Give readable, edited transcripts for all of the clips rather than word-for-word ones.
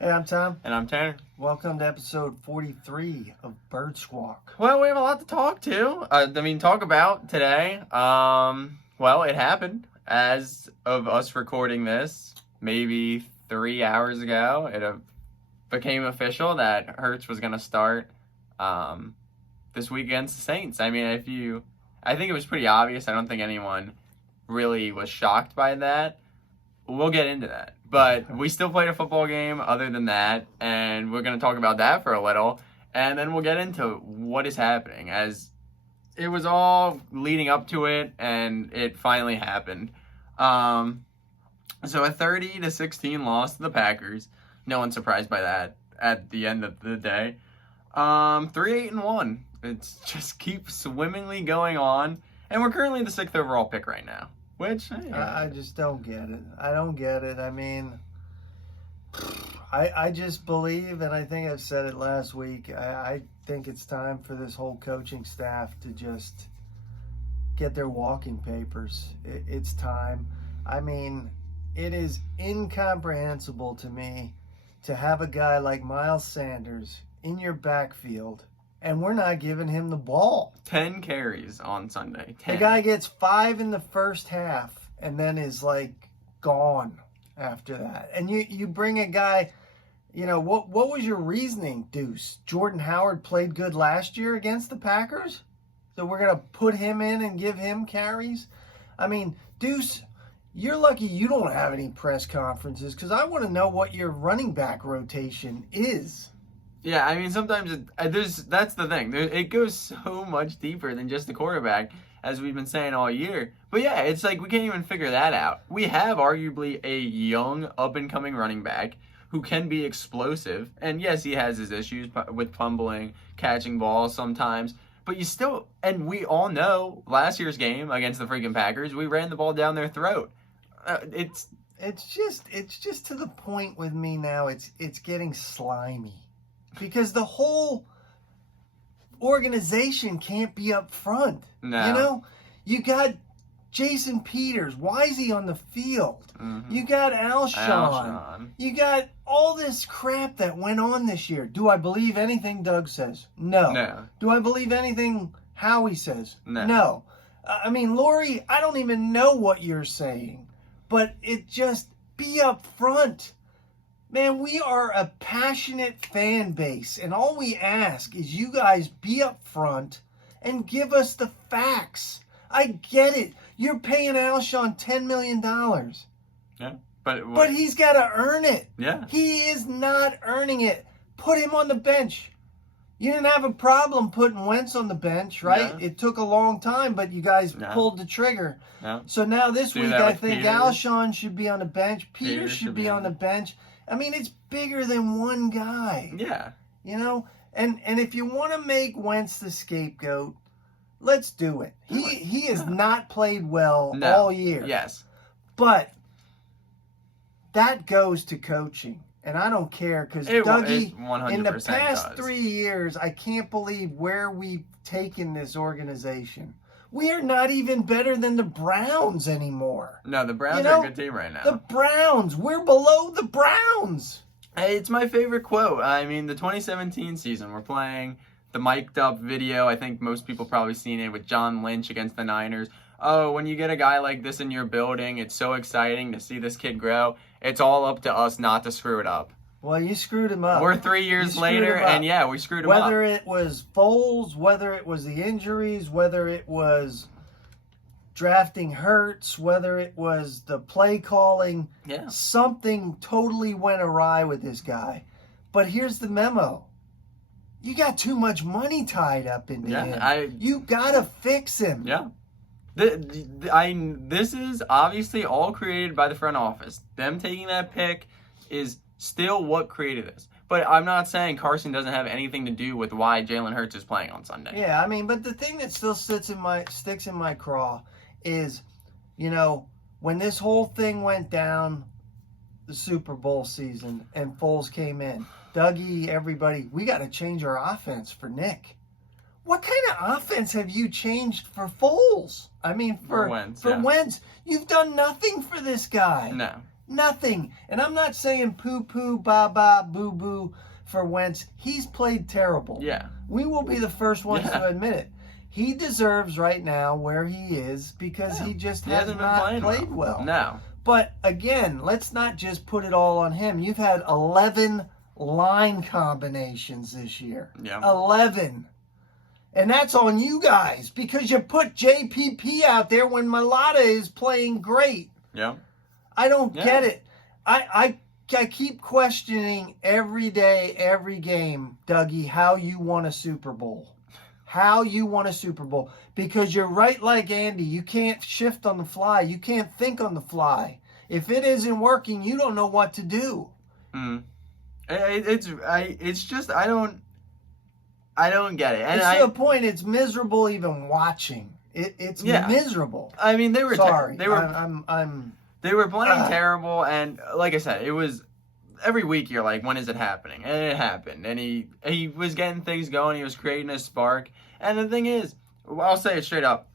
Hey, I'm Tom. And I'm Tanner. Welcome to episode 43 of Bird Squawk. Well, we have a lot to talk about today. Well, it happened as of us recording this think 3 hours ago. It became official that Hurts was going to start this week against the Saints. I mean, I think it was pretty obvious. I don't think anyone really was shocked by that. We'll get into that. But we still played a football game other than that, and we're going to talk about that for a little, and then we'll get into what is happening, as it was all leading up to it, and it finally happened. So a 30-16 loss to the Packers. No one's surprised by that at the end of the day. 3-8-1. It just keeps swimmingly going on, and we're currently the 6th overall pick right now. Which I just don't get it. I don't get it. I mean, I just believe, and I think I've said it last week, I think it's time for this whole coaching staff to just get their walking papers. It's time. I mean, it is incomprehensible to me to have a guy like Miles Sanders in your backfield and we're not giving him the ball. 10 carries on Sunday. 10. The guy gets 5 in the first half and then is like gone after that. And you bring a guy, what was your reasoning, Deuce? Jordan Howard played good last year against the Packers? So we're going to put him in and give him carries? I mean, Deuce, you're lucky you don't have any press conferences because I want to know what your running back rotation is. Yeah, I mean, sometimes that's the thing. It goes so much deeper than just the quarterback, as we've been saying all year. But yeah, it's like we can't even figure that out. We have arguably a young, up-and-coming running back who can be explosive. And yes, he has his issues with fumbling, catching balls sometimes. But and we all know last year's game against the freaking Packers, we ran the ball down their throat. It's just to the point with me now, it's getting slimy. Because the whole organization can't be up front. No. You got Jason Peters. Why is he on the field? Mm-hmm. You got Alshon. You got all this crap that went on this year. Do I believe anything Doug says? No. Do I believe anything Howie says? No. I mean, Lori, I don't even know what you're saying. But it just be up front. Man, we are a passionate fan base, and all we ask is you guys be up front and give us the facts. I get it. You're paying Alshon $10 million. Yeah, but he's got to earn it. Yeah. He is not earning it. Put him on the bench. You didn't have a problem putting Wentz on the bench, right? Yeah. It took a long time, but you guys pulled the trigger. Yeah. So now this week, I think Peters. Alshon should be on the bench. Peters should be on the bench. I mean, it's bigger than one guy. Yeah. And if you want to make Wentz the scapegoat, let's do it. He has not played well all year. Yes. But that goes to coaching. And I don't care because Dougie, in the past 3 years, I can't believe where we've taken this organization. We are not even better than the Browns anymore. No, the Browns are a good team right now. The Browns. We're below the Browns. Hey, it's my favorite quote. I mean, the 2017 season, we're playing the mic'd up video. I think most people probably seen it with John Lynch against the Niners. Oh, when you get a guy like this in your building, it's so exciting to see this kid grow. It's all up to us not to screw it up. Well, you screwed him up. We're 3 years later, and we screwed him up. Whether it was Foles, whether it was the injuries, whether it was drafting Hurts, whether it was the play calling, something totally went awry with this guy. But here's the memo. You got too much money tied up in him. You got to fix him. Yeah. This is obviously all created by the front office. Them taking that pick is still what created this. But I'm not saying Carson doesn't have anything to do with why Jalen Hurts is playing on Sunday. Yeah, I mean, but the thing that still sticks in my craw is, when this whole thing went down, the Super Bowl season, and Foles came in, Dougie, everybody, we got to change our offense for Nick. What kind of offense have you changed for Foles? I mean, for Wentz. You've done nothing for this guy. No. Nothing. And I'm not saying poo-poo, ba-ba, boo-boo for Wentz. He's played terrible. Yeah. We will be the first ones to admit it. He deserves right now where he is because he just has not played well. No. But again, let's not just put it all on him. You've had 11 line combinations this year. Yeah. 11. And that's on you guys because you put JPP out there when Mulata is playing great. Yeah. I don't get it. I keep questioning every day, every game, Dougie, how you won a Super Bowl. How you won a Super Bowl. Because you're right like Andy. You can't shift on the fly. You can't think on the fly. If it isn't working, you don't know what to do. It's just I don't get it. And it's to the point it's miserable even watching. It's miserable. I mean, they were sorry. They were playing terrible, and like I said, it was every week you're like, when is it happening? And it happened, and he was getting things going. He was creating a spark, and the thing is, I'll say it straight up,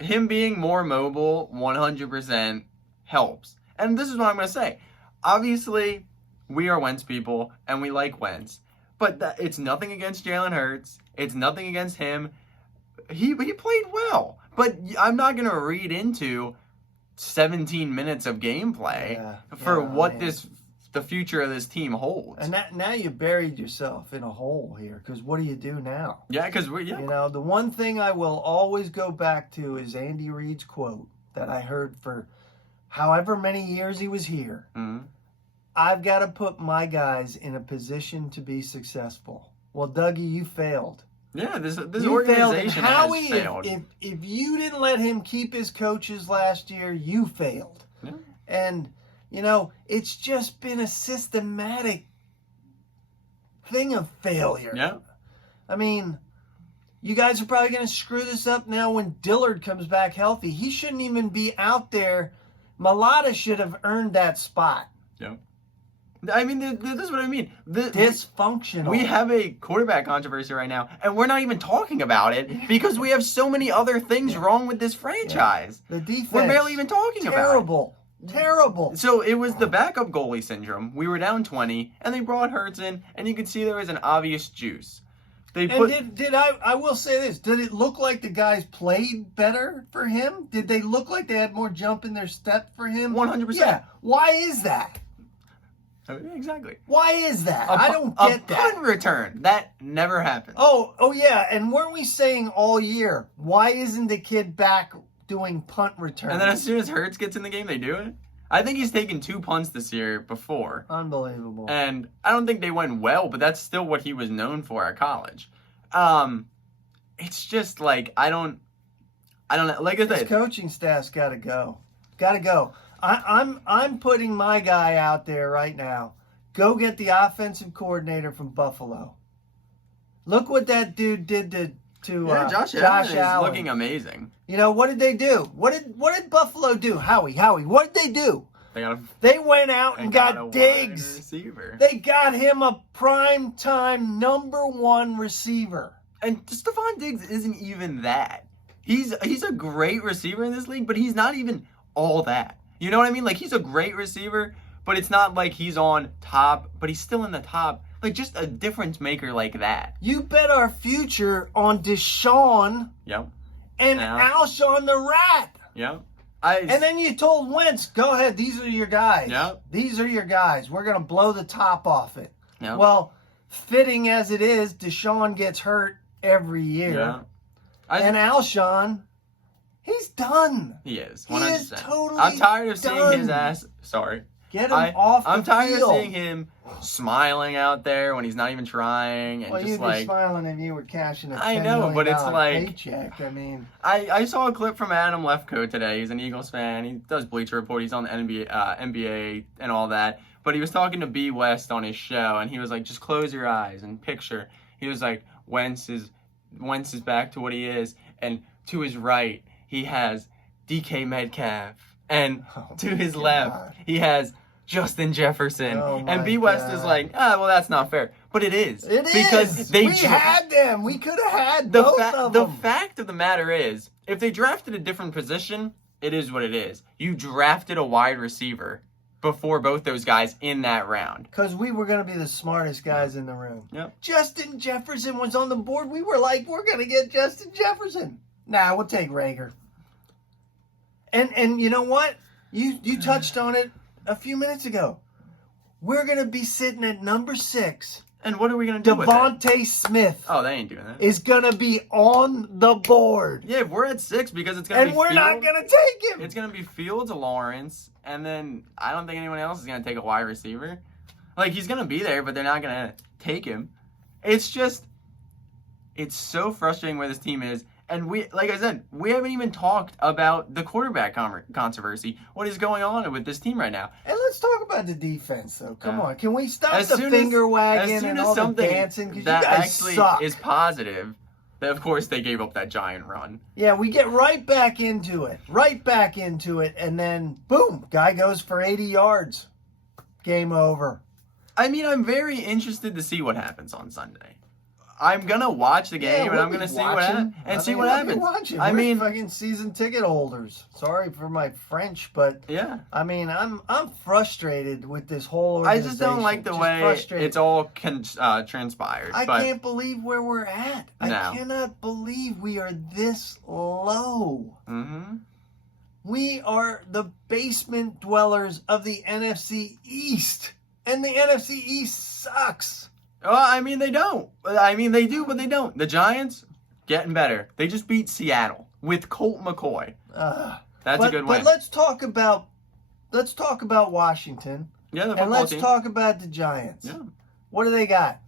him being more mobile 100% helps. And this is what I'm going to say. Obviously, we are Wentz people, and we like Wentz. But it's nothing against Jalen Hurts. It's nothing against him. He played well. But I'm not going to read into 17 minutes of gameplay for what the future of this team holds. And now you buried yourself in a hole here, because what do you do now? Yeah, because You know, the one thing I will always go back to is Andy Reid's quote that I heard for however many years he was here. Mm-hmm. I've got to put my guys in a position to be successful. Well, Dougie, you failed. Yeah, this organization has failed. If you didn't let him keep his coaches last year, you failed. Yeah. And, you know, it's just been a systematic thing of failure. Yeah. I mean, you guys are probably going to screw this up now when Dillard comes back healthy. He shouldn't even be out there. Mulata should have earned that spot. Yeah. I mean, this is what I mean. Dysfunctional. We have a quarterback controversy right now, and we're not even talking about it because we have so many other things wrong with this franchise. The defense. We're barely even talking about it. Terrible. So it was the backup goalie syndrome. We were down 20, and they brought Hurts in, and you could see there was an obvious juice. I will say this, did it look like the guys played better for him? Did they look like they had more jump in their step for him? 100%. Yeah. Why is that? Exactly. Why is that? I don't get that. A punt return. That never happens. Oh yeah. And weren't we saying all year, why isn't the kid back doing punt returns? And then as soon as Hurts gets in the game, they do it? I think he's taken 2 punts this year before. Unbelievable. And I don't think they went well, but that's still what he was known for at college. It's just like, I don't know. Like I said, his coaching staff's got to go. Got to go. I'm putting my guy out there right now. Go get the offensive coordinator from Buffalo. Look what that dude did to Josh Allen is looking amazing. You know, what did they do? What did Buffalo do? Howie, what did they do? They went out and got Diggs. Receiver. They got him a prime time #1 receiver. And Stephon Diggs isn't even that. He's a great receiver in this league, but he's not even all that. You know what I mean? Like, he's a great receiver, but it's not like he's on top, but he's still in the top. Like, just a difference maker like that. You bet our future on Deshaun and Alshon the Rat. Yep. And then you told Wentz, go ahead, these are your guys. Yep. These are your guys. We're going to blow the top off it. Yep. Well, fitting as it is, Deshaun gets hurt every year. Yeah. And Alshon, he's done. He is. 100%. He is totally I'm tired of seeing done. his ass. Sorry. Get him off the field. I'm tired of seeing him smiling out there when he's not even trying. And you'd be smiling if you were cashing a $10 million paycheck. I mean, I saw a clip from Adam Lefkoe today. He's an Eagles fan. He does Bleacher Report. He's on the NBA and all that. But he was talking to B. West on his show, and he was like, just close your eyes and picture. He was like, Wentz is back to what he is, and to his right, he has DK Metcalf. And to his left, he has Justin Jefferson. And B. West is like, well, that's not fair. But it is. It because is. We had them. We could have had both of them. The fact of the matter is, if they drafted a different position, it is what it is. You drafted a wide receiver. before both those guys in that round. Because we were going to be the smartest guys in the room. Yep. Justin Jefferson was on the board. We were like, we're going to get Justin Jefferson. Nah, we'll take Rager. And you know what? You touched on it a few minutes ago. We're going to be sitting at number 6. And what are we going to do with it? Devontae Smith. Oh, they ain't doing that. Is going to be on the board. Yeah, we're at 6 because it's going to be And we're not going to take him. It's going to be Fields, Lawrence, and then I don't think anyone else is going to take a wide receiver. Like, he's going to be there, but they're not going to take him. It's just, it's so frustrating where this team is. And we, like I said, we haven't even talked about the quarterback controversy. What is going on with this team right now? And let's talk about the defense, though. Come on. Can we stop the finger wagging and all the dancing? Because you guys suck. Is positive, that of course they gave up that giant run. Yeah, we get right back into it. And then, boom, guy goes for 80 yards. Game over. I mean, I'm very interested to see what happens on Sunday. I'm gonna watch the game and I'm gonna see what happens. I mean, fucking season ticket holders. Sorry for my French, but yeah. I mean, I'm frustrated with this whole organization. I just don't like the way it's all transpired. I can't believe where we're at. No. I cannot believe we are this low. Mm-hmm. We are the basement dwellers of the NFC East, and the NFC East sucks. Well, I mean, they don't. I mean, they do, but they don't. The Giants, getting better. They just beat Seattle with Colt McCoy. That's a good win. But let's talk about Washington. Yeah, the and football let's team. Talk about the Giants. Yeah. What do they got?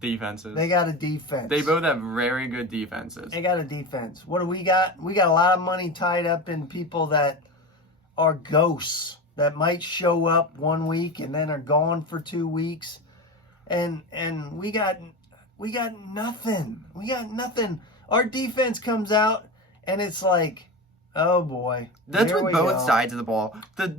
Defenses. They got a defense. They both have very good defenses. They got a defense. What do we got? We got a lot of money tied up in people that are ghosts that might show up 1 week and then are gone for 2 weeks. And we got nothing. We got nothing. Our defense comes out and it's like, oh boy. That's with both sides of the ball.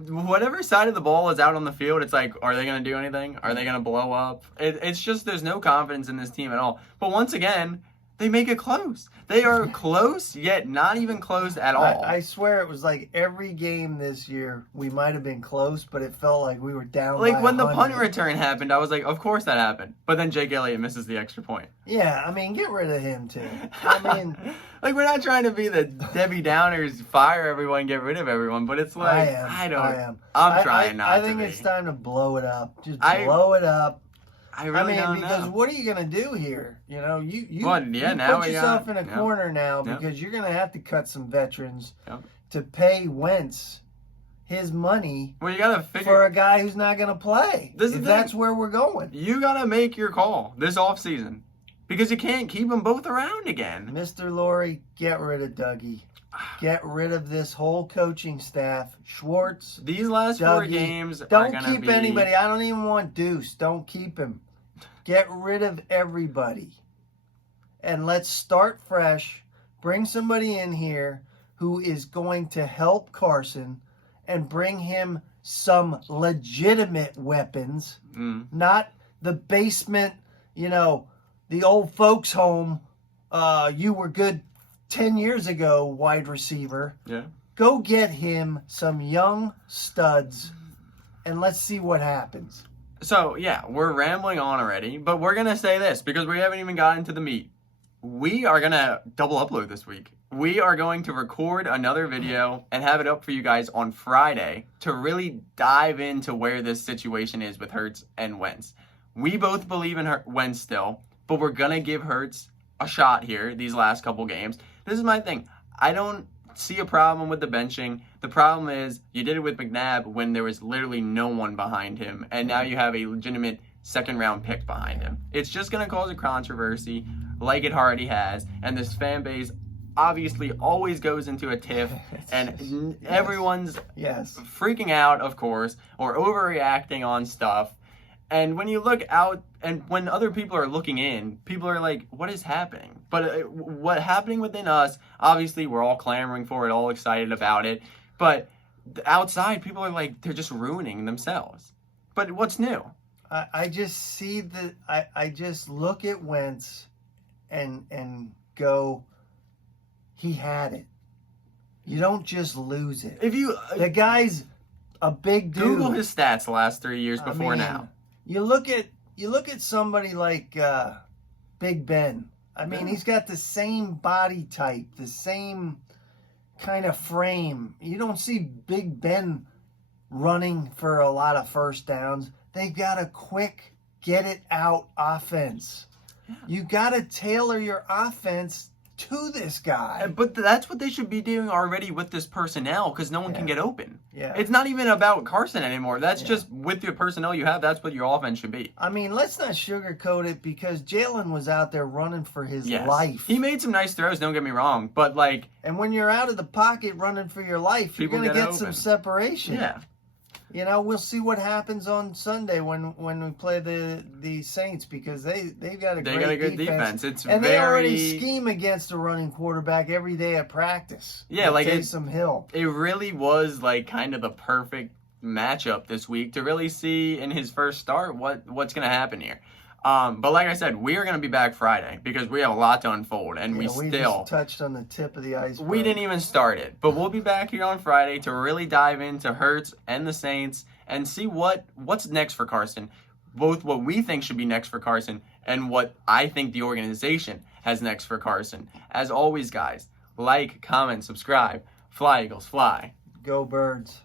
Whatever side of the ball is out on the field, it's like, are they going to do anything? Are they going to blow up? It's just there's no confidence in this team at all. But once again, they make it close. They are close, yet not even close at all. I swear it was like every game this year we might have been close, but it felt like we were down. Like by when 100. the punt return happened, I was like, of course that happened. But then Jake Elliott misses the extra point. Yeah, I mean, get rid of him too. I mean, like we're not trying to be the Debbie Downers, fire everyone, get rid of everyone, but it's like I'm trying not to. I think it's time to blow it up. Just blow it up. I really don't because know. what are you gonna do here? You know, you put yourself in a corner now because you're gonna have to cut some veterans to pay Wentz his money you gotta for a guy who's not gonna play. That's where we're going. You gotta make your call this offseason because you can't keep them both around again. Mr. Lurie, get rid of Dougie. Get rid of this whole coaching staff. Schwartz. These last Dougie, 4 games don't keep anybody. I don't even want Deuce. Don't keep him. Get rid of everybody. And let's start fresh. Bring somebody in here who is going to help Carson and bring him some legitimate weapons. Not the basement, the old folks home. You were good 10 years ago, wide receiver. Yeah. Go get him some young studs, and let's see what happens. So, yeah, we're rambling on already, but we're going to say this because we haven't even gotten to the meat. We are going to double upload this week. We are going to record another video and have it up for you guys on Friday to really dive into where this situation is with Hurts and Wentz. We both believe in Wentz still, but we're going to give Hurts a shot here these last couple games. This is my thing. I don't see a problem with the benching. The problem is you did it with McNabb when there was literally no one behind him, and now you have a legitimate second-round pick behind him. It's just going to cause a controversy like it already has, and this fan base obviously always goes into a tiff, and everyone's freaking out, of course, or overreacting on stuff. And when you look out, and when other people are looking in, people are like, what is happening? But what's happening within us, obviously we're all clamoring for it, all excited about it. But outside, people are like, they're just ruining themselves. But what's new? I just see I just look at Wentz and go, he had it. You don't just lose it. The guy's a big dude. Google his stats the last 3 years before now. You look at somebody like Big Ben. I mean, he's got the same body type, the same kind of frame. You don't see Big Ben running for a lot of first downs. They've got a quick, get-it-out offense. Yeah. You got to tailor your offense to this guy. But that's what they should be doing already with this personnel, because no one can get open. Yeah. It's not even about Carson anymore. That's just with the personnel you have, that's what your offense should be. I mean, let's not sugarcoat it, because Jalen was out there running for his life. He made some nice throws, don't get me wrong, but like... And when you're out of the pocket running for your life, you're going to get some separation. Yeah. You know, we'll see what happens on Sunday when we play the Saints, because they've got a good defense. They already scheme against a running quarterback every day at practice. Yeah, like Taysom Hill. It really was like kind of the perfect matchup this week to really see in his first start what's going to happen here. But like I said, we are going to be back Friday because we have a lot to unfold, and we just touched on the tip of the iceberg. We didn't even start it, but we'll be back here on Friday to really dive into Hurts and the Saints and see what's next for Carson, both what we think should be next for Carson and what I think the organization has next for Carson. As always, guys, like, comment, subscribe. Fly, Eagles, fly. Go Birds.